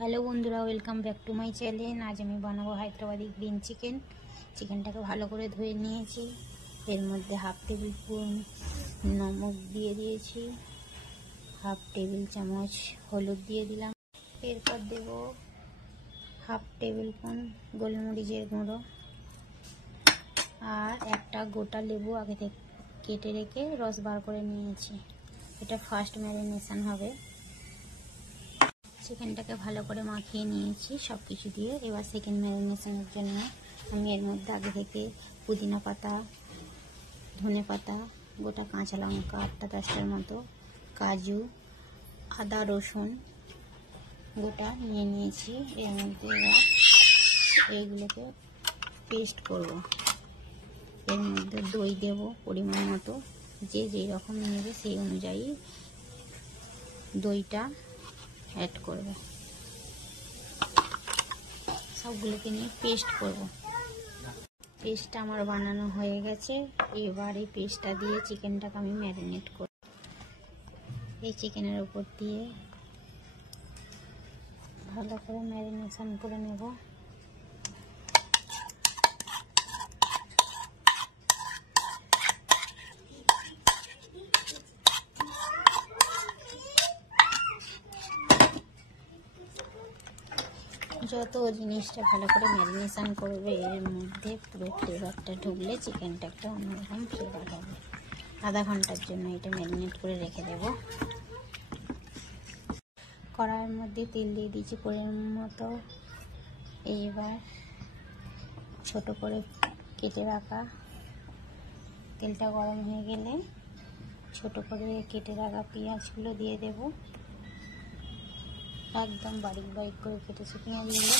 Hello বন্ধুরা, welcome back to my channel. আজ আমি বানাবো হায়দ্রাবাদি গ্রিন চিকেন। চিকেনটাকে ভালো করে ধুয়ে নিয়েছি। এর মধ্যে হাফ টেবিল স্পুন নমক দিয়ে দিয়েছি, হাফ টেবিল চামচ হলুদ দিয়ে দিলাম। এরপর দেব হাফ টেবিল স্পুন গোলমরিচের গুঁড়ো আর একটা গোটা লেবু আগে থেকে কেটে রেখে রস বার করে নিয়েছি। এটা ফার্স্ট ম্যারিনেশন হবে। চিকেনটাকে ভালো করে মাখিয়ে নিয়েছি সব কিছু দিয়ে। এবার সেকেন্ড ম্যারিনেশনের জন্য আমি এর মধ্যে আগে থেকে পুদিনা পাতা, ধনে পাতা, গোটা কাঁচা লঙ্কা 8-10টার মতো, কাজু, আদা রসুন গোটা নিয়ে নিয়েছি। এর মধ্যে এবার এইগুলোকে পেস্ট করব। এর মধ্যে দই দেব পরিমাণ মতো, যে যেই রকম নেবে সেই অনুযায়ী দইটা অ্যাড করব। সবগুলোকে নিয়ে পেস্ট করব। পেস্টটা আমার বানানো হয়ে গেছে। এবার এই পেস্টটা দিয়ে চিকেনটাকে আমি ম্যারিনেট করব। এই চিকেনের উপর দিয়ে ভালো করে ম্যারিনেশন করে নেব। যত জিনিসটা ভালো করে ম্যারিনেশন করবে এর মধ্যে পুরো ফ্লেভারটা ঢুকলে চিকেনটা একটা অন্যরকম ফ্লেভার হবে। আধা ঘন্টার জন্য এটা ম্যারিনেট করে রেখে দেব। কড়াইয়ের মধ্যে তেল দিয়ে দিয়েছি পরিমাণ মতো। এইবার ছোট করে কেটে রাখা, তেলটা গরম হয়ে গেলে ছোট করে কেটে রাখা পেঁয়াজগুলো দিয়ে দেব। একদম বারিক বারিক করে কেটেছি পেঁয়াজগুলো।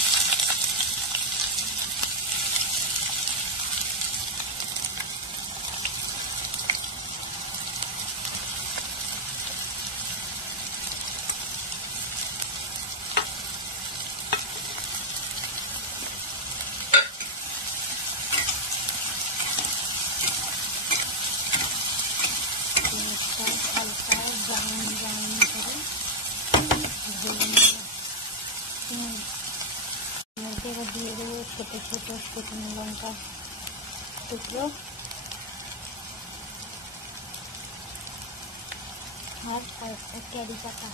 হালকা ব্রাউন ব্রাউন করে ভেজে নেব। মধ্যে এবার দিয়ে দেবো ছোটো ছোটো শুকনো লঙ্কা টুকরো আর কয়েকটা ক্যারি পাতা।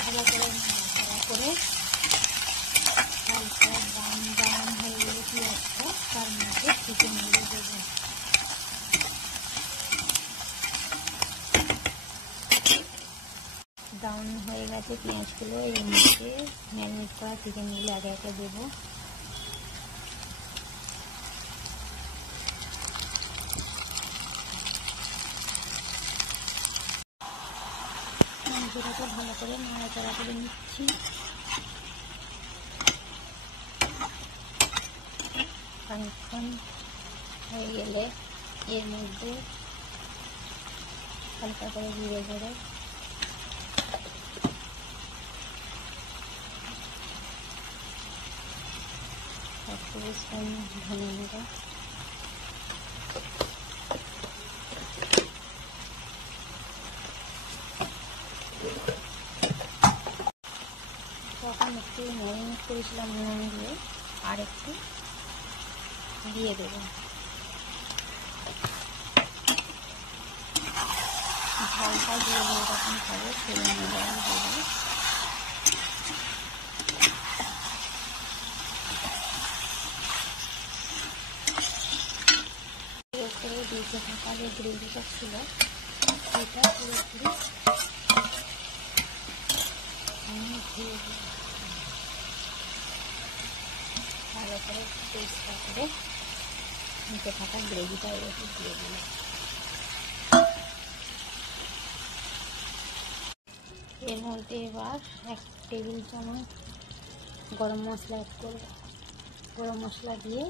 ভালো করে নাড়াচাড়া করে হালকা ব্রাউন ব্রাউন হয়ে গেলে পেঁয়াজটা তার মধ্যে চিকেনগুলো দেবো। ব্রাউন হয়ে গেছে পেঁয়াজগুলো। এর মধ্যে ম্যারিনেট করা চিকেনগুলো আগে আগে দেবো। মাংসটাকে ভালো করে নাড়াচাড়া করে নিচ্ছি। খানিকক্ষণ হয়ে গেলে এর মধ্যে হালকা করে জিরে গুঁড়ো, এক টেবিল স্পুন ধনে গুঁড়ো, তখন একটু ম্যারিনেট করেছিলাম নুন দিয়ে, আর একটু দিয়ে দেবো। ঝালটা দিয়ে এরকম খাবে সেই অনুযায়ী দেবো। করে দিয়েছে থাকা যে গ্রেভিটা ছিল সেটা পুরোপুরি আমি ধুয়ে দিই। ভালো করে পেস্টটা করে নিচে থাকা গ্রেভিটা এরকম দিয়ে দিলাম। এর মধ্যে এবার 1 টেবিল চামচ গরম মশলা অ্যাড করব। গরম মশলা দিয়ে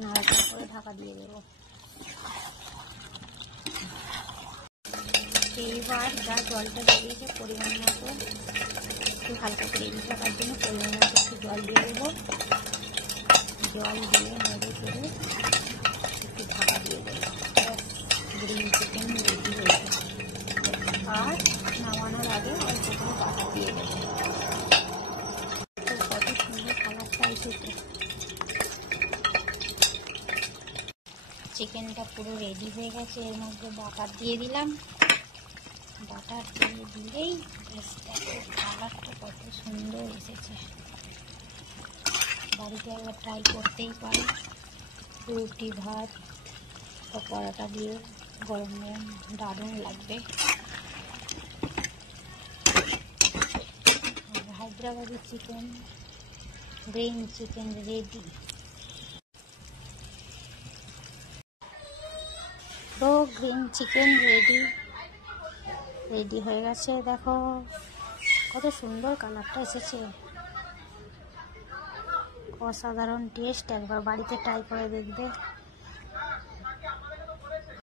নাড়াচাড়া করে ঢাকা দিয়ে দেবো। এইবার যা জলটা বেরিয়েছে পরিমাণ মতো একটু হালকা গ্রেভি থাকার জন্য পরিমাণ মতো একটু জল দিয়ে দেবো। জল দিয়ে নেড়ে চেড়ে একটু ঢাকা দিয়ে দেবো। গ্রিন চিকেন রেডি হয়েছে। আর নামানোর আগে অল্প করে বাটা দিয়ে দেবো। চিকেনটা পুরো রেডি হয়ে গেছে। এর মধ্যে বাটার দিয়ে দিলাম। বাটার দিয়ে দিলেই কালারটা কত সুন্দর এসেছে। বাড়িতে একবার ট্রাই করতেই পারো। রুটি, ভাত বা পরোটা দিয়ে গরম গরম দারুণ লাগবে। Hyderabadi chicken, green chicken ready. তো গ্রিন চিকেন রেডি হয়ে গেছে। দেখো কত সুন্দর কালারটা এসেছে, অসাধারণ টেস্ট। একবার বাড়িতে ট্রাই করে দেখবে।